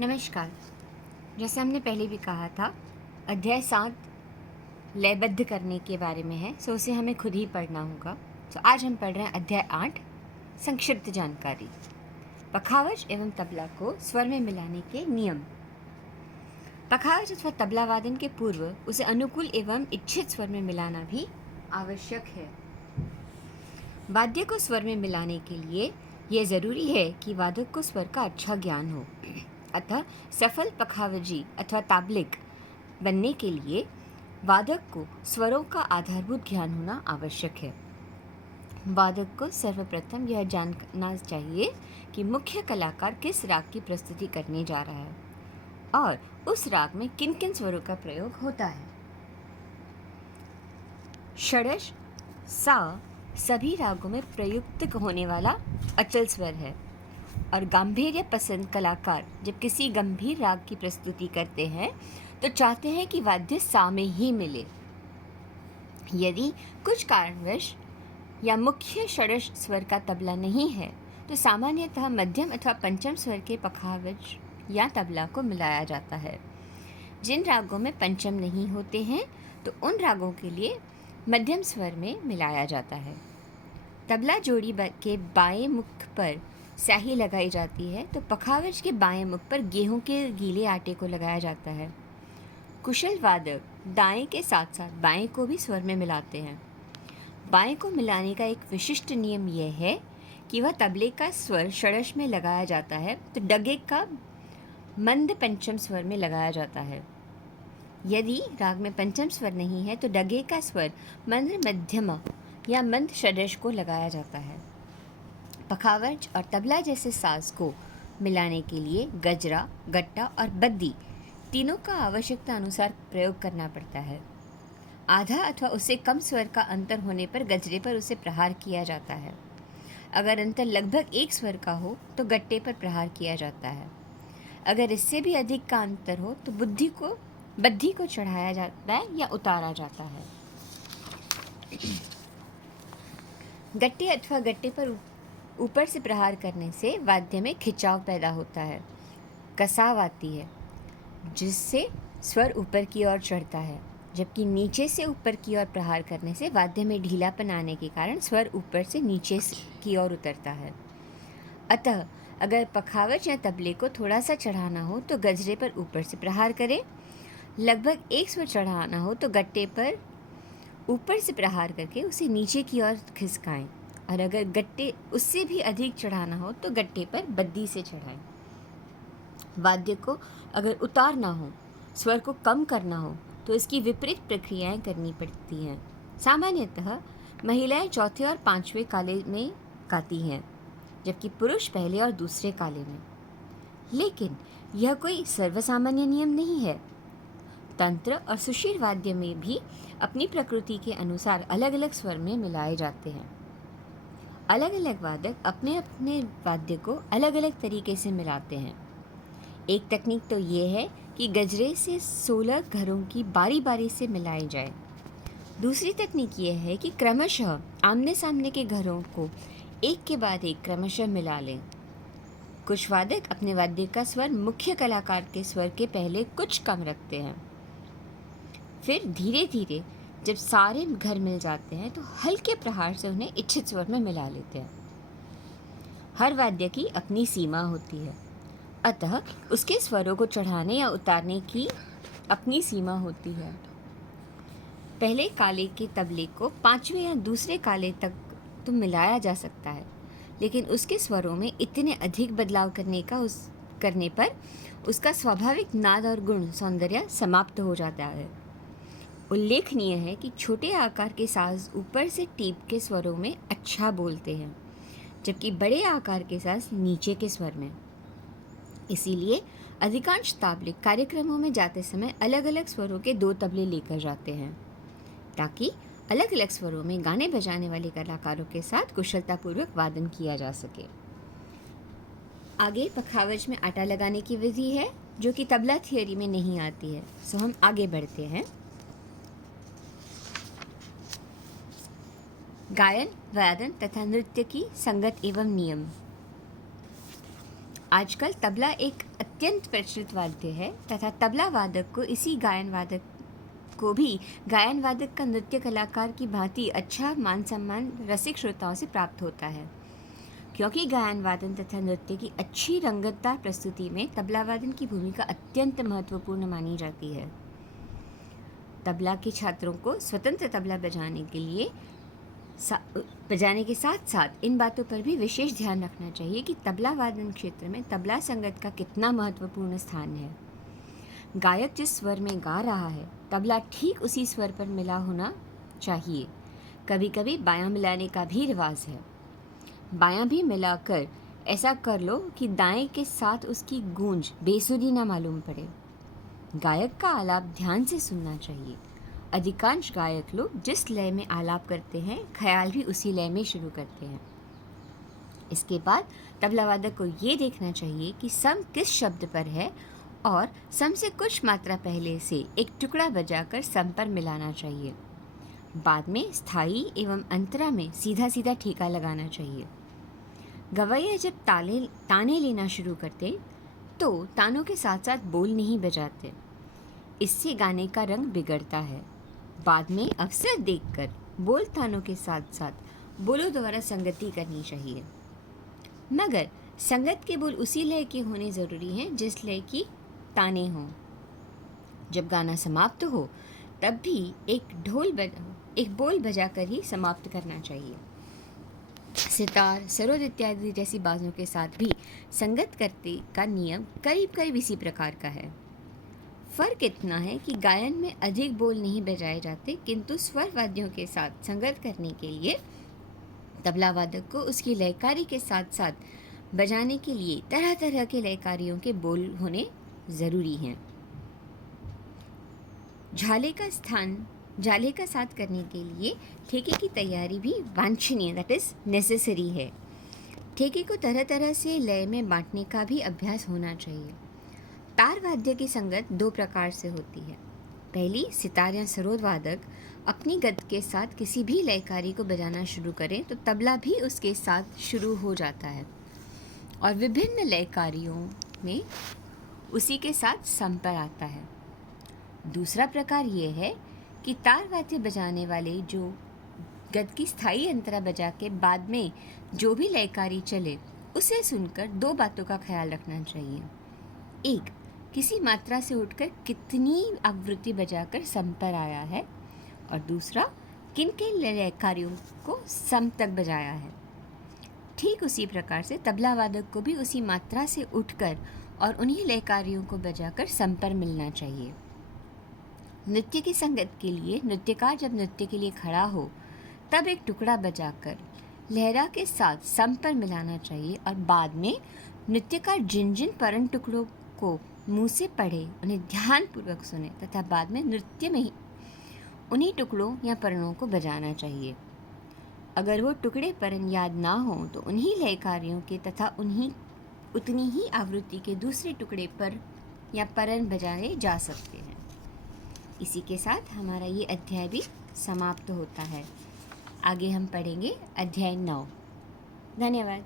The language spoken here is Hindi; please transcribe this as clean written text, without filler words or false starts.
नमस्कार। जैसे हमने पहले भी कहा था, अध्याय 7 लयबद्ध करने के बारे में है, सो उसे हमें खुद ही पढ़ना होगा। तो आज हम पढ़ रहे हैं अध्याय 8 संक्षिप्त जानकारी। पखावज एवं तबला को स्वर में मिलाने के नियम। पखावज अथवा तबला वादन के पूर्व उसे अनुकूल एवं इच्छित स्वर में मिलाना भी आवश्यक है। वाद्य को स्वर में मिलाने के लिए यह जरूरी है कि वादक को स्वर का अच्छा ज्ञान हो। अतः सफल पखावजी अथवा ताबलिक बनने के लिए वादक को स्वरों का आधारभूत ज्ञान होना आवश्यक है। वादक को सर्वप्रथम यह जानना चाहिए कि मुख्य कलाकार किस राग की प्रस्तुति करने जा रहा है और उस राग में किन किन स्वरों का प्रयोग होता है। षडश सा सभी रागों में प्रयुक्त होने वाला अचल स्वर है और गांभीर्य पसंद कलाकार जब किसी गंभीर राग की प्रस्तुति करते हैं तो चाहते हैं कि वाद्य सा में ही मिले। यदि कुछ कारणवश या मुख्य षडश स्वर का तबला नहीं है तो सामान्यतः मध्यम अथवा पंचम स्वर के पखावज या तबला को मिलाया जाता है। जिन रागों में पंचम नहीं होते हैं तो उन रागों के लिए मध्यम स्वर में मिलाया जाता है। तबला जोड़ी के बाएं मुख पर स्याही लगाई जाती है तो पखावज के बाएं मुख पर गेहूं के गीले आटे को लगाया जाता है। कुशल वादक दाएं के साथ साथ बाएं को भी स्वर में मिलाते हैं। बाएं को मिलाने का एक विशिष्ट नियम यह है कि वह तबले का स्वर षडश में लगाया जाता है तो डगे का मंद पंचम स्वर में लगाया जाता है। यदि राग में पंचम स्वर नहीं है तो डगे का स्वर मंद मध्यम या मंद षडश को लगाया जाता है। पखावज और तबला जैसे साज को मिलाने के लिए गजरा, गट्टा और बद्दी तीनों का आवश्यकता अनुसार प्रयोग करना पड़ता है। आधा अथवा उससे कम स्वर का अंतर होने पर गजरे पर उसे प्रहार किया जाता है। अगर अंतर लगभग एक स्वर का हो तो गट्टे पर प्रहार किया जाता है। अगर इससे भी अधिक का अंतर हो तो बद्दी को चढ़ाया जाता है या उतारा जाता है। गट्टे अथवा गट्टे पर ऊपर से प्रहार करने से वाद्य में खिंचाव पैदा होता है, कसाव आती है जिससे स्वर ऊपर की ओर चढ़ता है, जबकि नीचे से ऊपर की ओर प्रहार करने से वाद्य में ढीलापन आने के कारण स्वर ऊपर से नीचे की ओर उतरता है। अतः अगर पखावज या तबले को थोड़ा सा चढ़ाना हो तो गजरे पर ऊपर से प्रहार करें। लगभग एक स्वर चढ़ाना हो तो गट्टे पर ऊपर से प्रहार करके उसे नीचे की ओर खिसकाएं और अगर गट्टे उससे भी अधिक चढ़ाना हो तो गट्टे पर बद्दी से चढ़ाएं। वाद्य को अगर उतारना हो, स्वर को कम करना हो तो इसकी विपरीत प्रक्रियाएं करनी पड़ती हैं। सामान्यतः महिलाएं चौथे और पांचवें काले में गाती हैं जबकि पुरुष पहले और दूसरे काले में। लेकिन यह कोई सर्वसामान्य नियम नहीं है। तंत्र और सुशील वाद्य में भी अपनी प्रकृति के अनुसार अलग अलग स्वर में मिलाए जाते हैं। अलग अलग वादक अपने अपने वाद्य को अलग अलग तरीके से मिलाते हैं। एक तकनीक तो ये है कि गजरे से 16 घरों की बारी बारी से मिलाए जाए। दूसरी तकनीक ये है कि क्रमशः आमने सामने के घरों को एक के बाद एक क्रमशः मिला लें। कुछ वादक अपने वाद्य का स्वर मुख्य कलाकार के स्वर के पहले कुछ कम रखते हैं, फिर धीरे धीरे जब सारे घर मिल जाते हैं तो हल्के प्रहार से उन्हें इच्छित स्वर में मिला लेते हैं। हर वाद्य की अपनी सीमा होती है, अतः उसके स्वरों को चढ़ाने या उतारने की अपनी सीमा होती है। पहले काले के तबले को पांचवें या दूसरे काले तक तो मिलाया जा सकता है, लेकिन उसके स्वरों में इतने अधिक बदलाव करने पर उसका स्वाभाविक नाद और गुण सौंदर्य समाप्त हो जाता है। उल्लेखनीय है कि छोटे आकार के साज ऊपर से टीप के स्वरों में अच्छा बोलते हैं, जबकि बड़े आकार के साज नीचे के स्वर में। इसीलिए अधिकांश ताबलिक कार्यक्रमों में जाते समय अलग अलग स्वरों के 2 तबले लेकर जाते हैं ताकि अलग अलग स्वरों में गाने बजाने वाले कलाकारों के साथ कुशलतापूर्वक वादन किया जा सके। आगे पखावज में आटा लगाने की विधि है जो कि तबला थियरी में नहीं आती है। सो हम आगे बढ़ते हैं। गायन, वादन तथा नृत्य की संगत एवं नियम। आजकल तबला एक अत्यंत प्रचलित वाद्य है तथा तबला वादक को इसी गायन वादक को भी गायन वादक का नृत्य कलाकार की भांति अच्छा मान सम्मान रसिक श्रोताओं से प्राप्त होता है। क्योंकि गायन वादन तथा नृत्य की अच्छी रंगतदार प्रस्तुति में तबला वादन की भूमिका अत्यंत महत्वपूर्ण मानी जाती है। तबला के छात्रों को स्वतंत्र तबला बजाने के साथ साथ इन बातों पर भी विशेष ध्यान रखना चाहिए कि तबला वादन क्षेत्र में तबला संगत का कितना महत्वपूर्ण स्थान है। गायक जिस स्वर में गा रहा है तबला ठीक उसी स्वर पर मिला होना चाहिए। कभी कभी बायां मिलाने का भी रिवाज है। बायां भी मिलाकर ऐसा कर लो कि दाएं के साथ उसकी गूंज बेसुरी ना मालूम पड़े। गायक का आलाप ध्यान से सुनना चाहिए। अधिकांश गायक लोग जिस लय में आलाप करते हैं ख्याल भी उसी लय में शुरू करते हैं। इसके बाद तबला वादक को ये देखना चाहिए कि सम किस शब्द पर है और सम से कुछ मात्रा पहले से एक टुकड़ा बजाकर सम पर मिलाना चाहिए। बाद में स्थाई एवं अंतरा में सीधा सीधा ठीका लगाना चाहिए। गवैया जब ताने लेना शुरू करते तो तानों के साथ साथ बोल नहीं बजाते। इससे गाने का रंग बिगड़ता है। बाद में अवसर देखकर बोल तानों के साथ साथ बोलों द्वारा संगति करनी चाहिए। मगर संगत के बोल उसी लय के होने ज़रूरी हैं जिस लय की ताने हों। जब गाना समाप्त हो तब भी एक बोल बजाकर ही समाप्त करना चाहिए। सितार, सरोद इत्यादि जैसी बाजों के साथ भी संगत करते का नियम करीब करीब इसी प्रकार का है। फर्क इतना है कि गायन में अधिक बोल नहीं बजाए जाते, किंतु स्वर वाद्यों के साथ संगत करने के लिए तबला वादक को उसकी लयकारी के साथ साथ बजाने के लिए तरह तरह के लयकारियों के बोल होने ज़रूरी हैं। झाले का साथ करने के लिए ठेके की तैयारी भी वांछनीय, दैट इज़ नेसेसरी है। ठेके को तरह तरह से लय में बांटने का भी अभ्यास होना चाहिए। तार वाद्य की संगत दो प्रकार से होती है। पहली, सितार या सरोद वादक अपनी गत के साथ किसी भी लयकारी को बजाना शुरू करें तो तबला भी उसके साथ शुरू हो जाता है और विभिन्न लयकारियों में उसी के साथ संपर आता है। दूसरा प्रकार ये है कि तार वाद्य बजाने वाले जो गत की स्थायी अंतरा बजा के बाद में जो भी लयकारी चले उसे सुनकर दो बातों का ख्याल रखना चाहिए। एक, किसी मात्रा से उठकर कितनी आवृत्ति बजाकर सम पर आया है, और दूसरा, किन के लयकारियों को सम तक बजाया है। ठीक उसी प्रकार से तबला वादक को भी उसी मात्रा से उठकर और उन्हीं लयकारियों को बजाकर सम पर मिलना चाहिए। नृत्य की संगत के लिए नृत्यकार जब नृत्य के लिए खड़ा हो तब एक टुकड़ा बजाकर लहरा के साथ सम पर मिलाना चाहिए और बाद में नृत्यकार जिन जिन परन टुकड़ों को मुंह से पढ़े उन्हें ध्यानपूर्वक सुने तथा बाद में नृत्य में ही उन्हीं टुकड़ों या परणों को बजाना चाहिए। अगर वो टुकड़े परन याद ना हो तो उन्हीं लयकारियों के तथा उतनी ही आवृत्ति के दूसरे टुकड़े पर या परन बजाए जा सकते हैं। इसी के साथ हमारा ये अध्याय भी समाप्त होता है। आगे हम पढ़ेंगे अध्याय 9। धन्यवाद।